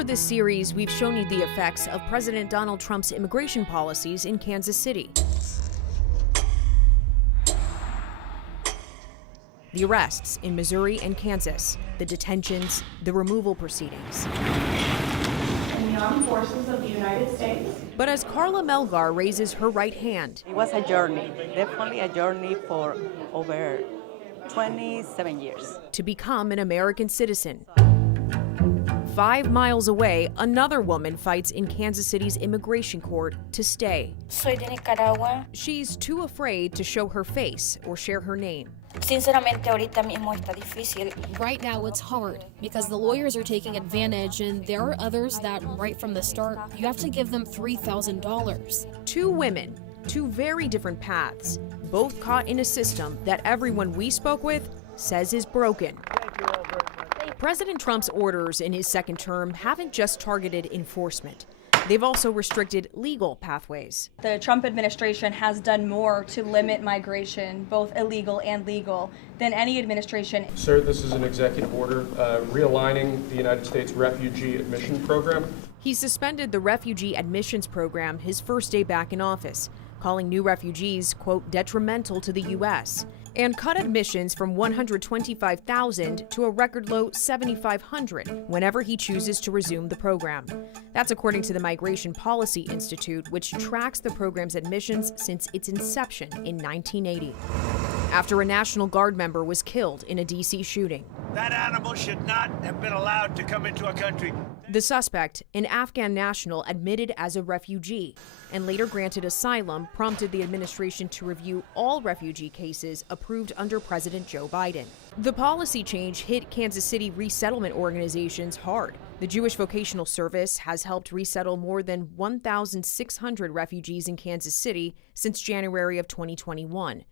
Over this series, we've shown you the effects of President Donald Trump's immigration policies in Kansas City. The arrests in Missouri and Kansas, the detentions, the removal proceedings. In the armed forces of the United States. But as Carla Melgar raises her right hand, it was a journey, definitely a journey for over 27 years. To become an American citizen. 5 miles away, another woman fights in Kansas City's immigration court to stay. Soy de Nicaragua. She's too afraid to show her face or share her name. Sinceramente, ahorita mismo está difícil. Right now it's hard because the lawyers are taking advantage, and there are others that right from the start, you have to give them $3,000. 2 women, 2 very different paths, both caught in a system that everyone we spoke with says is broken. President Trump's orders in his second term haven't just targeted enforcement. They've also restricted legal pathways. The Trump administration has done more to limit migration, both illegal and legal, than any administration. Sir, this is an executive order realigning the United States refugee admission program. He suspended the refugee admissions program his first day back in office, calling new refugees, quote, detrimental to the U.S., and cut admissions from 125,000 to a record low 7,500 whenever he chooses to resume the program. That's according to the Migration Policy Institute, which tracks the program's admissions since its inception in 1980. After a National Guard member was killed in a D.C. shooting. That animal should not have been allowed to come into a country. The suspect, an Afghan national admitted as a refugee and later granted asylum, prompted the administration to review all refugee cases approved under President Joe Biden. The policy change hit Kansas City resettlement organizations hard. The Jewish Vocational Service has helped resettle more than 1,600 refugees in Kansas City since January of 2021.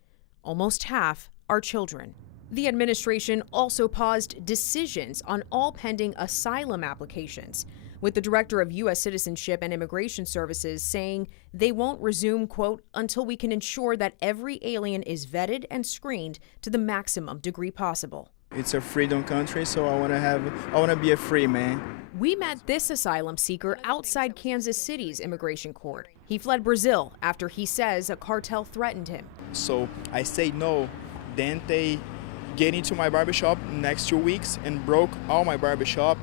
Almost half are children. The administration also paused decisions on all pending asylum applications, with the director of U.S. Citizenship and Immigration Services saying they won't resume, quote, until we can ensure that every alien is vetted and screened to the maximum degree possible. It's a freedom country, so I want to be a free man. We met this asylum seeker outside Kansas City's immigration court. He fled Brazil after he says a cartel threatened him. So I say no. Then they get into my barbershop next 2 weeks and broke all my barbershop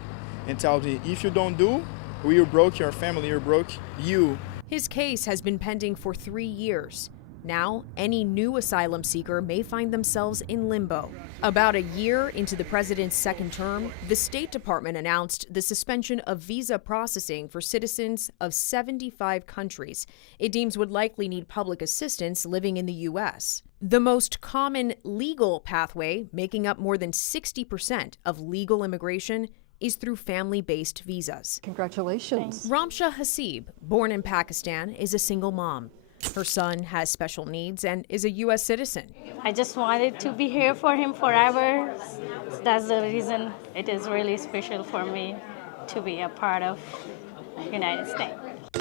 and tell me, if you don't do, we will broke your family, you broke you. His case has been pending for 3 years. Now, any new asylum seeker may find themselves in limbo. About a year into the president's second term, the State Department announced the suspension of visa processing for citizens of 75 countries it deems would likely need public assistance living in the U.S. The most common legal pathway, making up more than 60% of legal immigration, is through family-based visas. Congratulations. Ramsha Hasib, born in Pakistan, is a single mom. Her son has special needs and is a U.S. citizen. I just wanted to be here for him forever. That's the reason it is really special for me to be a part of the United States.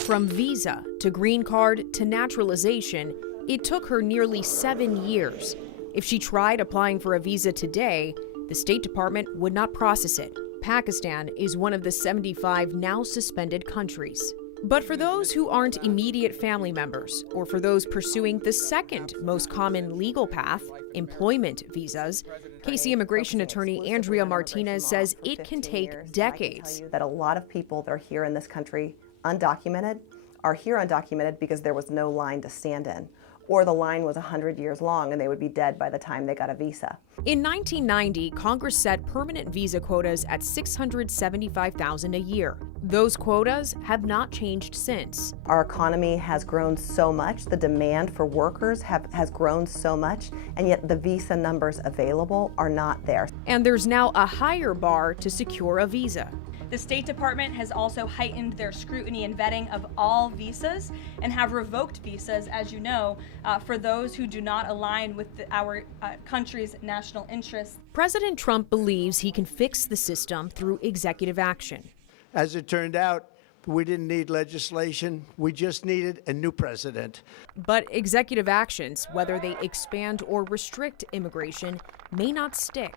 From visa to green card to naturalization, it took her nearly 7 years. If she tried applying for a visa today, the State Department would not process it. Pakistan is one of the 75 now suspended countries. But for those who aren't immediate family members, or for those pursuing the second most common legal path, employment visas, KC immigration attorney Andrea Martinez says it can take decades. That a lot of people that are here in this country undocumented are here undocumented because there was no line to stand in, or the line was 100 years long and they would be dead by the time they got a visa. In 1990, Congress set permanent visa quotas at 675,000 a year. Those quotas have not changed since. Our economy has grown so much, the demand for workers has grown so much, and yet the visa numbers available are not there. And there's now a higher bar to secure a visa. The State Department has also heightened their scrutiny and vetting of all visas and have revoked visas, as you know, for those who do not align with our country's national interests. President Trump believes he can fix the system through executive action. As it turned out, we didn't need legislation. We just needed a new president. But executive actions, whether they expand or restrict immigration, may not stick.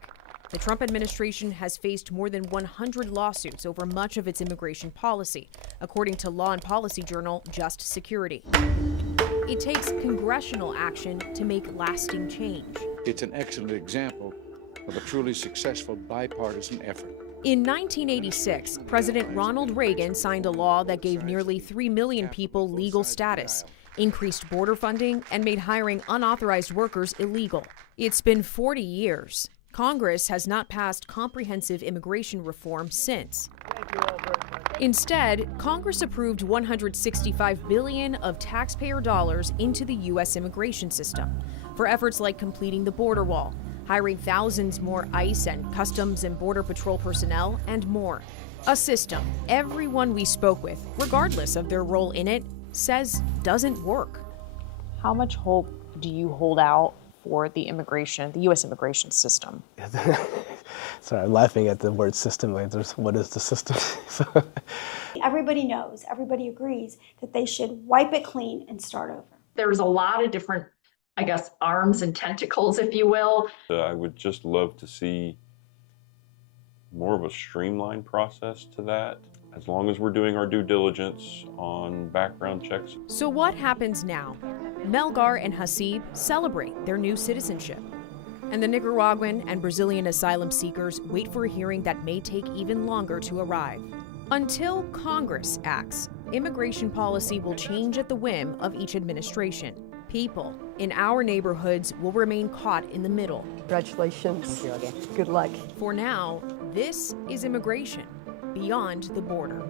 The Trump administration has faced more than 100 lawsuits over much of its immigration policy, according to law and policy journal Just Security. It takes congressional action to make lasting change. It's an excellent example of a truly successful bipartisan effort. In 1986, President Ronald Reagan signed a law that gave nearly 3 million people legal status, increased border funding, and made hiring unauthorized workers illegal. It's been 40 years. Congress has not passed comprehensive immigration reform since. Instead, Congress approved $165 billion of taxpayer dollars into the U.S. immigration system for efforts like completing the border wall, hiring thousands more ICE and Customs and Border Patrol personnel, and more. A system everyone we spoke with, regardless of their role in it, says doesn't work. How much hope do you hold out for the U.S. immigration system? Sorry, I'm laughing at the word system. Like, what is the system? Everybody knows, everybody agrees that they should wipe it clean and start over. There's a lot of different, I guess, arms and tentacles, if you will. I would just love to see more of a streamlined process to that, as long as we're doing our due diligence on background checks. So what happens now? Melgar and Hasib celebrate their new citizenship. And the Nicaraguan and Brazilian asylum seekers wait for a hearing that may take even longer to arrive. Until Congress acts, immigration policy will change at the whim of each administration. People in our neighborhoods will remain caught in the middle. Congratulations. Good luck. For now, this is immigration beyond the border.